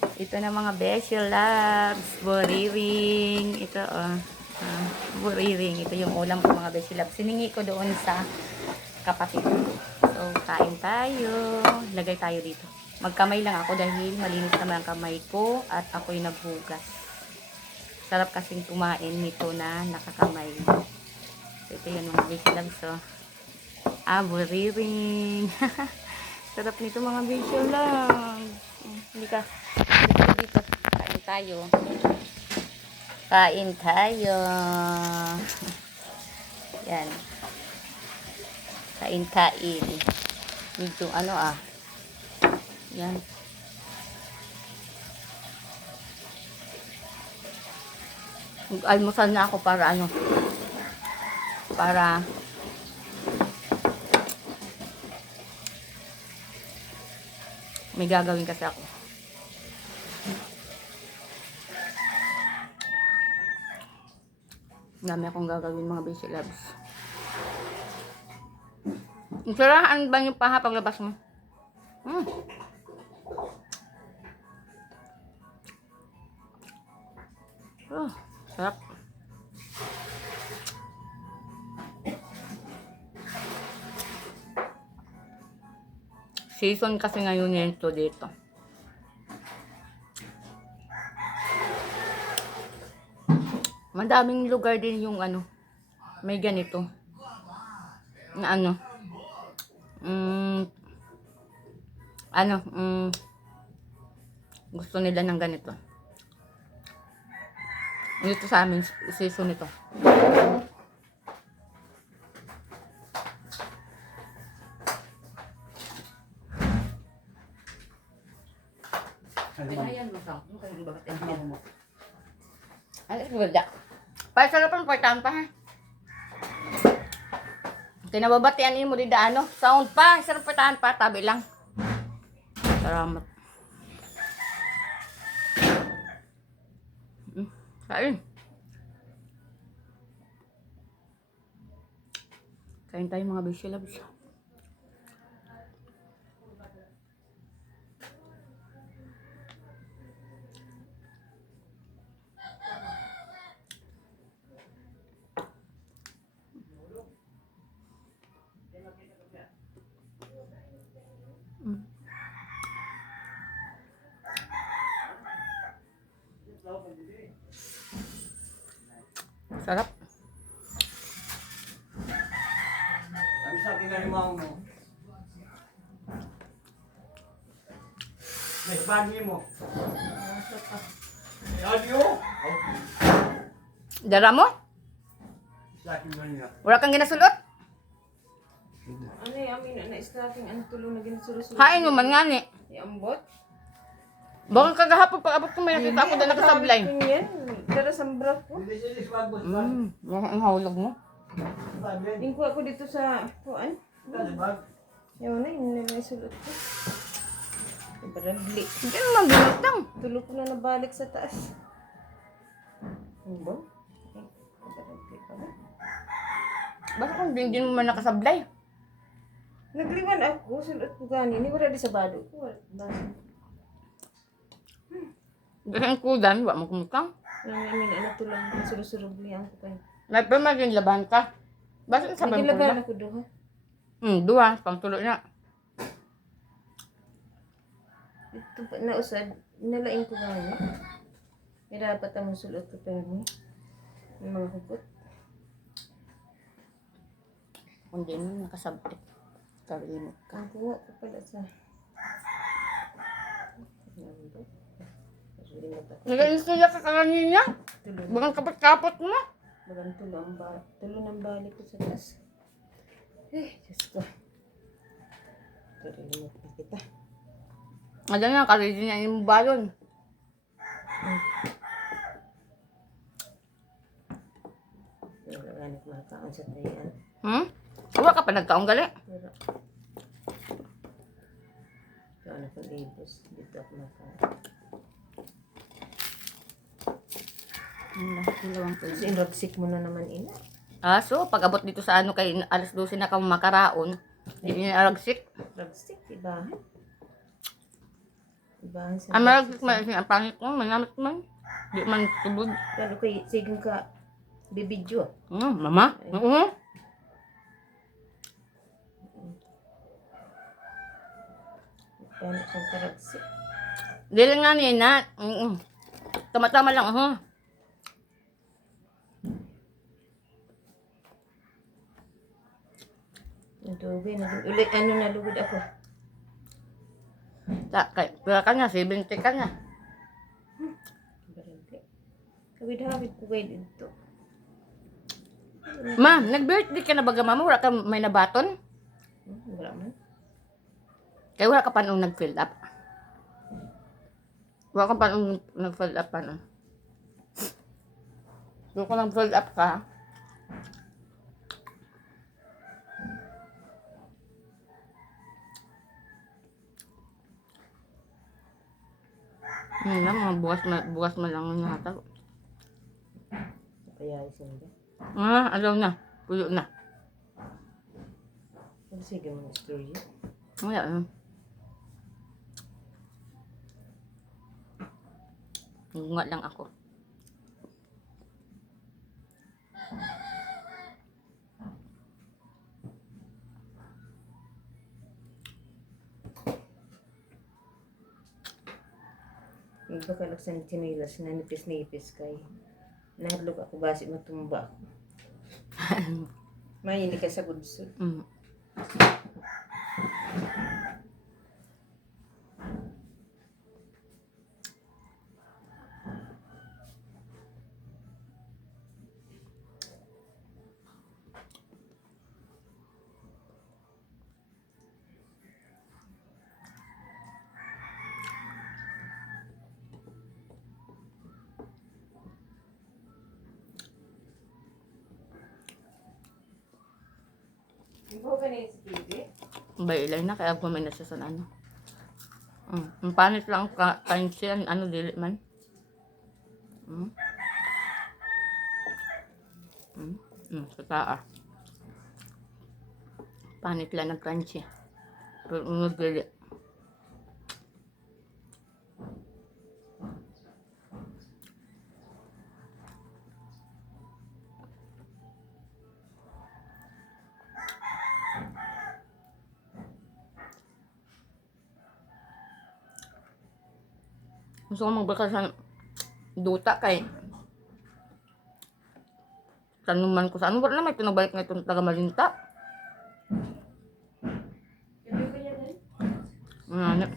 Ito na mga Beshi Labs. Buriring. Ito, buriring. Ito yung ulam ko mga Beshi Labs. Siningi ko doon sa kapatid ko. So, kain tayo. Lagay tayo dito. Magkamay lang ako dahil malinis naman ang kamay ko at ako'y naghugas. Sarap kasing kumain nito na nakakamay. So, ito yun mga Beshi Labs. So, buriring. Sarap nito mga Beshi Labs. Hindi ka dito. Kain tayo. Kain tayo. Yan. Kain. Dito Yan. Mag-almusal na ako para para may gagawin kasi ako. Dami akong gagawin mga Beshi Labs. Sarahan ba yung paha paglabas mo? Sarap. Season kasi ngayon nito dito. Madaming lugar din yung may ganito. Na gusto nila ng ganito. Dito sa amin, season nito. Ayan mo sa akin. Kaya bakit yan mo? Alas wala. Para sarapan, portahan pa ha. Kinababatian mo din sound pa. Sarap portahan pa, tabi lang. Salamat. Kain. Kain tayo mga Beshi Labs. Sarap. Sabi sa akin na mo. May bagay mo. Audio? Dara mo? Sa akin man niya. Wala kang ginasulot? Amin na starting ang tulong na ginasulo-sulo. Hain mo man nga ni. Iambot. Baka kagahapon pag abot ko may nakita ako na nakasablay. Yan. Tara sambra ko. Hindi siya swag mo. Ang hawlag mo. Ingko ako dito sa kuan. Yaw na yun na sulot ko. Ibaragli. Hindi naman binatang. Tulog ko na nabalik sa taas. Ano ba? Ibaragli pa ba? Baka kung hindi mo man nakasablay. Nagliwan ako. Sulot ko gani. Ni wala di sa bado ko. Kasi ang kudan, wala mo kumutang. Amin anak tulang. Sulo-surog niya ako kayo. May pa maging laban ka. Basta sabi mo Nagilaban na. ako doon. Dua, pang tulo na. Ito pa nausad. Nalaing ko gani. May dapat ang sulot ko pero mo. May mga hukot. Kung di mo nakasabit. Kalimot ka. Ang kuha ko pala sa... Nag-install ka kanina. Tulo. Bakang kapot-kapot mo. Bagang tulo ng balik ko sa taas. Diyos ko. Tuloy na kita. Adan na, karidi niya yung balon. Nagaganap makaon sa tayan. Wala ka pa nagkaong gali. Pero... Ito anak ko libos. Dito ako makaon. Kasi inrogsik mo na naman ina. So, pag abot dito sa kay alas 12 na ka makaraon, hindi niya aragsik. Rogsik, diba? Bahan sa Ang marag ang pangit ko, manamit man. Di man tubod. Lalo kay sigang ka bibidyo. Mama? Oo. Paano kang karagsi? Dili nga niya na. Tama-tama lang ako. Nadugay na din. Ulit, ano nalugod ako? Pira ka nga, 70 ka nga. Barangay. Kawid-hawid ko kayo dito. Ma, nag-birthday ka na baga mama? Wala ka may nabaton? Wala man. Kaya wala ka pa nung nag-fill up. Wala ka pa nung nag-fill up pa no? Kung ko nag-fill up ka, lang, mga bukas mo lang ang nahatag. Kaya isin ba? Alaw na. Puyo na. Sige mo na story. Wala. Nga lang ako. Baka laksan chinilas na nipis-nipis kay nahalog ako basi matumba ako. May hindi ka sa gudsod. Ibo ka na yung speedy? Bailay na, kaya kumain na siya sa ano. Ang panit lang kain siya, ano, dili man. Sa taa. Panit lang ng crunchy. Pero unod dili. Gusto ko magbakal sa duta kay tanuman ko sa ano. Wala na may pinabalik na itong taga Malinta. Gabi ko yan eh? Ano?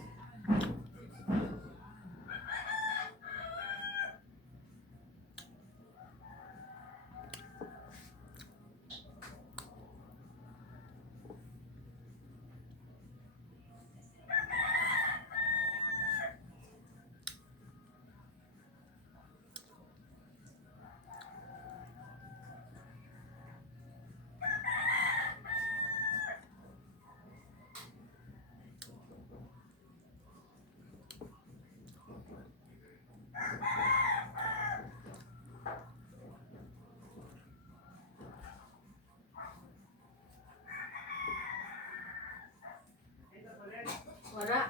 Wala.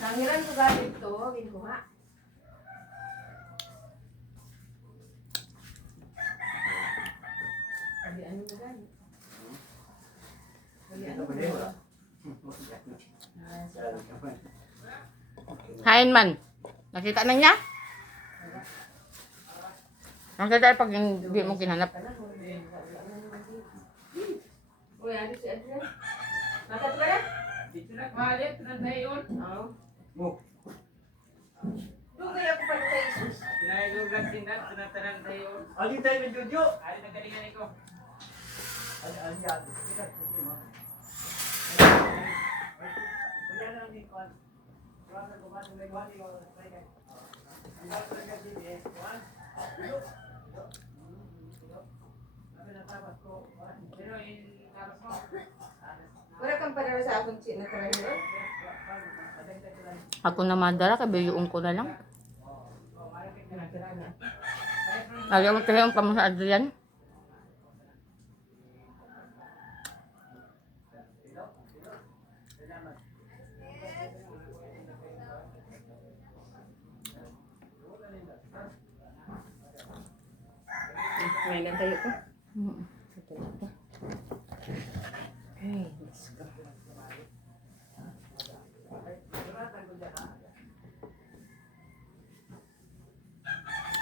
Sangiran ko galit to, ginkuha. Sabi ano na galit? Sabi ano na galit? Hain man. Nakita na niya? Nakita pag hindi mo kinhanap. Uy, ano si Adrian? Matat ka na? Malit na dayon. Oo. Mo. Doon kaya ako pala kay Jesus. Pinahilugad tinat, tinataran dayon. Ali tayo ng Jojo. Ali na galingan ko. Ali yan. Kita ko mo. Kaya na ni kon. Wala ko ba sa may wali ko sa kay. Ang dapat ka din eh. Juan. Pero in tapos mo. Wala kang padala sa akong na karamihan? Ako na madara, kabayuon ko na lang. Ayaw mo tayo pa mo sa Adrian. May natayo ko. Mm. Ito na ito. Okay, let's go.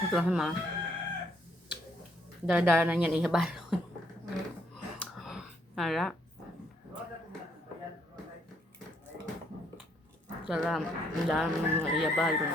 Ito lang mga. Dara-dara na yan ihabalon. Hala. Sarap. Ang dami mga ihabalon.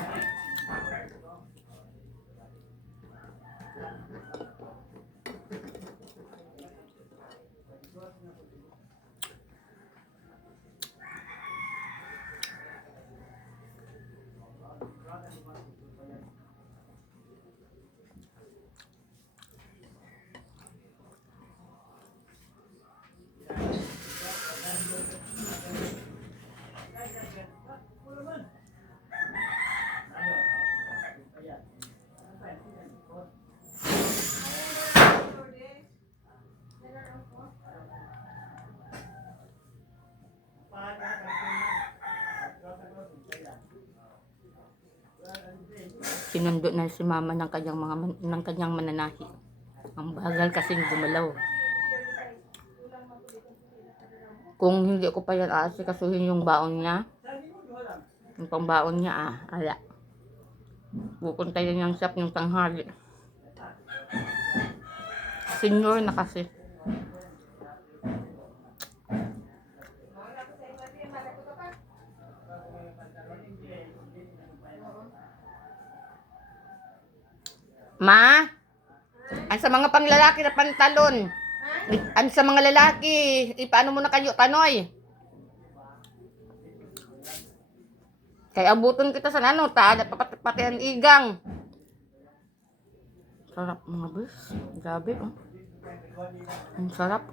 Sinundo na si mama ng kanyang ng kanyang mananahi. Ang bagal kasing gumalaw. Kung hindi ko pa yan aasikasuhin yung baon niya, yung pangbaon niya ala. Pupunta yan yung shop yung tanghali. Senior na kasi. Ma, ang sa mga panglalaki na pantalon. Ang sa mga lalaki, ipaano mo na kayo, tanoy. Kaya abuton kita sa ano, pati ang igang. Sarap mga bes. Grabe, oh. Ang sarap.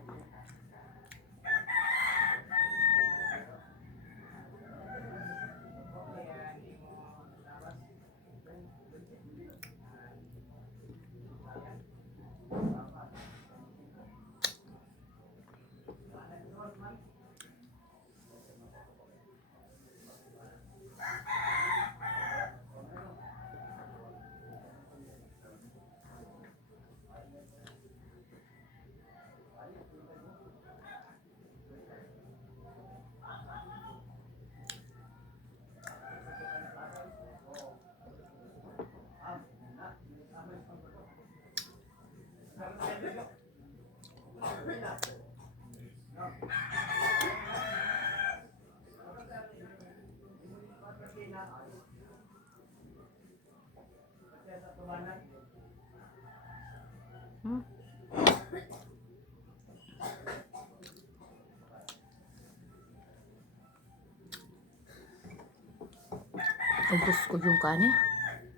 Ubus ko yung kanin.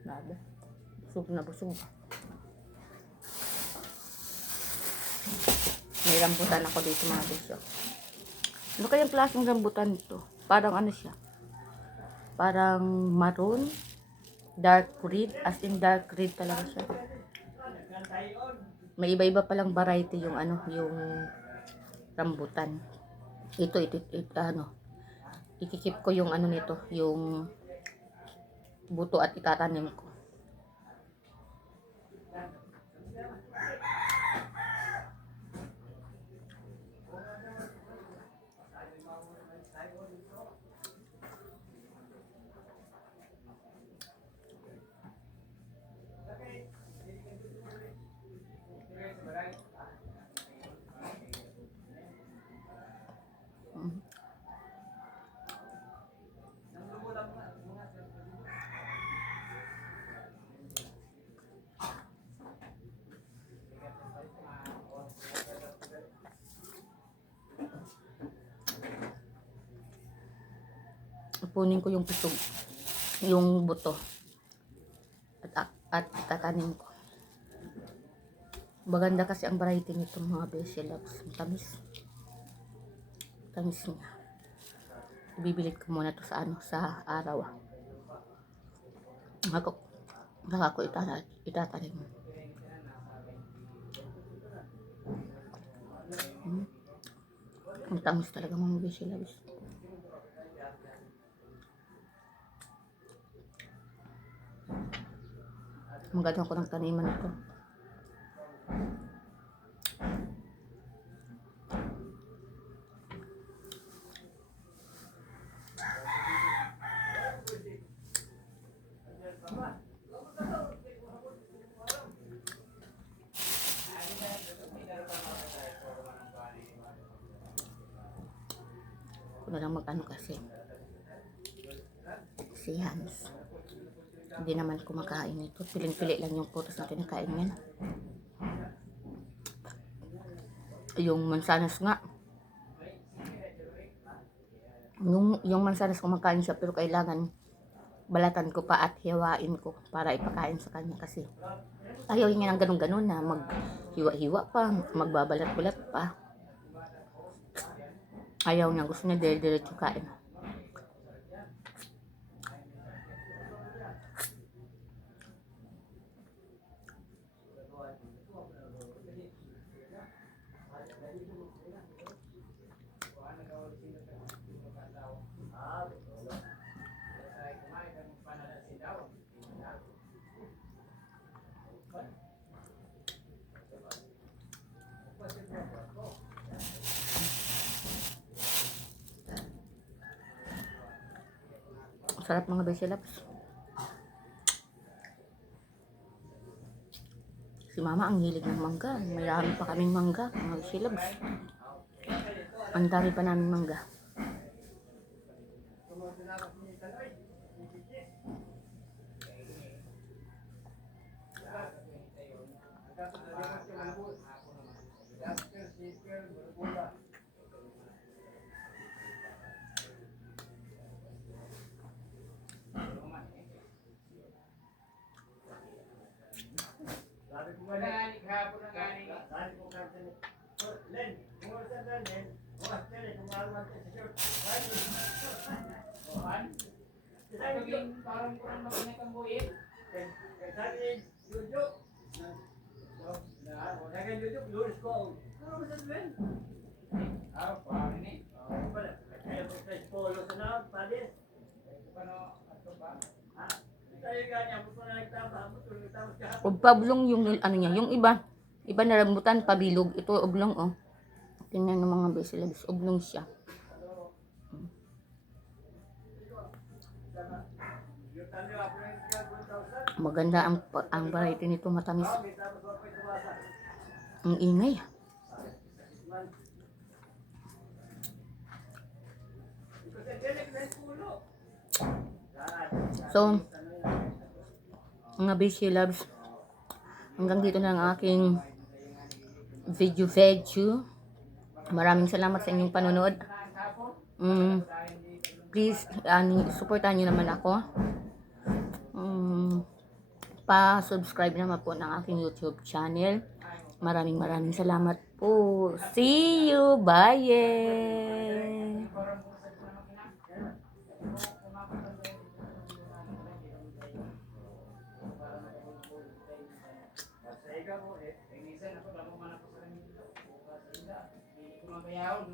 Nada. Busog na busog. May rambutan ako dito mga besyo. Ano kayang klaseng rambutan ito? Parang ano siya? Parang maroon. Dark red. As in dark red talaga siya. May iba-iba palang variety yung ano, yung rambutan. Ito ano. Ikikip ko yung ano nito, yung buto at itatanim ko. Punin ko yung pusog, yung buto at tatanim ko. Maganda kasi ang variety nito mga beshi loves. Tamis niya. Bibilit ko muna to sa ano, sa araw. Baka ko itatanim. Ang tamis talaga mga beshi loves. Maganda ko ng taniman ko. Ako na lang mag-ano kasi. Si Hans. Hindi naman kumakain ito. Piling-pili lang yung putos na kinakain yan. Yung mansanas nga. Yung mansanas kumakain siya pero kailangan balatan ko pa at hiwain ko para ipakain sa kanya kasi ayaw niya ng ganun-ganun na maghiwa-hiwa pa, magbabalat-balat pa. Ayaw niya, gusto niya dire-diretso kain. Sarap mga Besilaps. Si Mama ang hilig ng mangga. Mayroon pa kaming mangga, mga Besilaps. Ang dami pa namin mangga. Parang kurang makinig ang buhit. Sabi Jojo. Sabi Jojo, lunes ko. Kurang sa duen. Parang ni. Pala. Kaya polo sa na, padis. Paano ato ba? Ha? Tayo ganyan, mo na nagtama, mo tulog tama ka. O pablong yung ano niya, yung iba na rambutan pabilog. Ito oblong oh. Tingnan ng mga Besilaps, oblong siya. Maganda ang variety nito, matamis. Ang ingay. So, mga Besilaps, hanggang dito na ang aking video. Maraming salamat sa inyong panonood. Please, supportahan nyo naman ako. Pa-subscribe naman po ng aking YouTube channel. Maraming salamat po. See you. Bye. Sa ikaw mo, minsan ako, damo man ako sa kanila. Hindi ko mabayaw,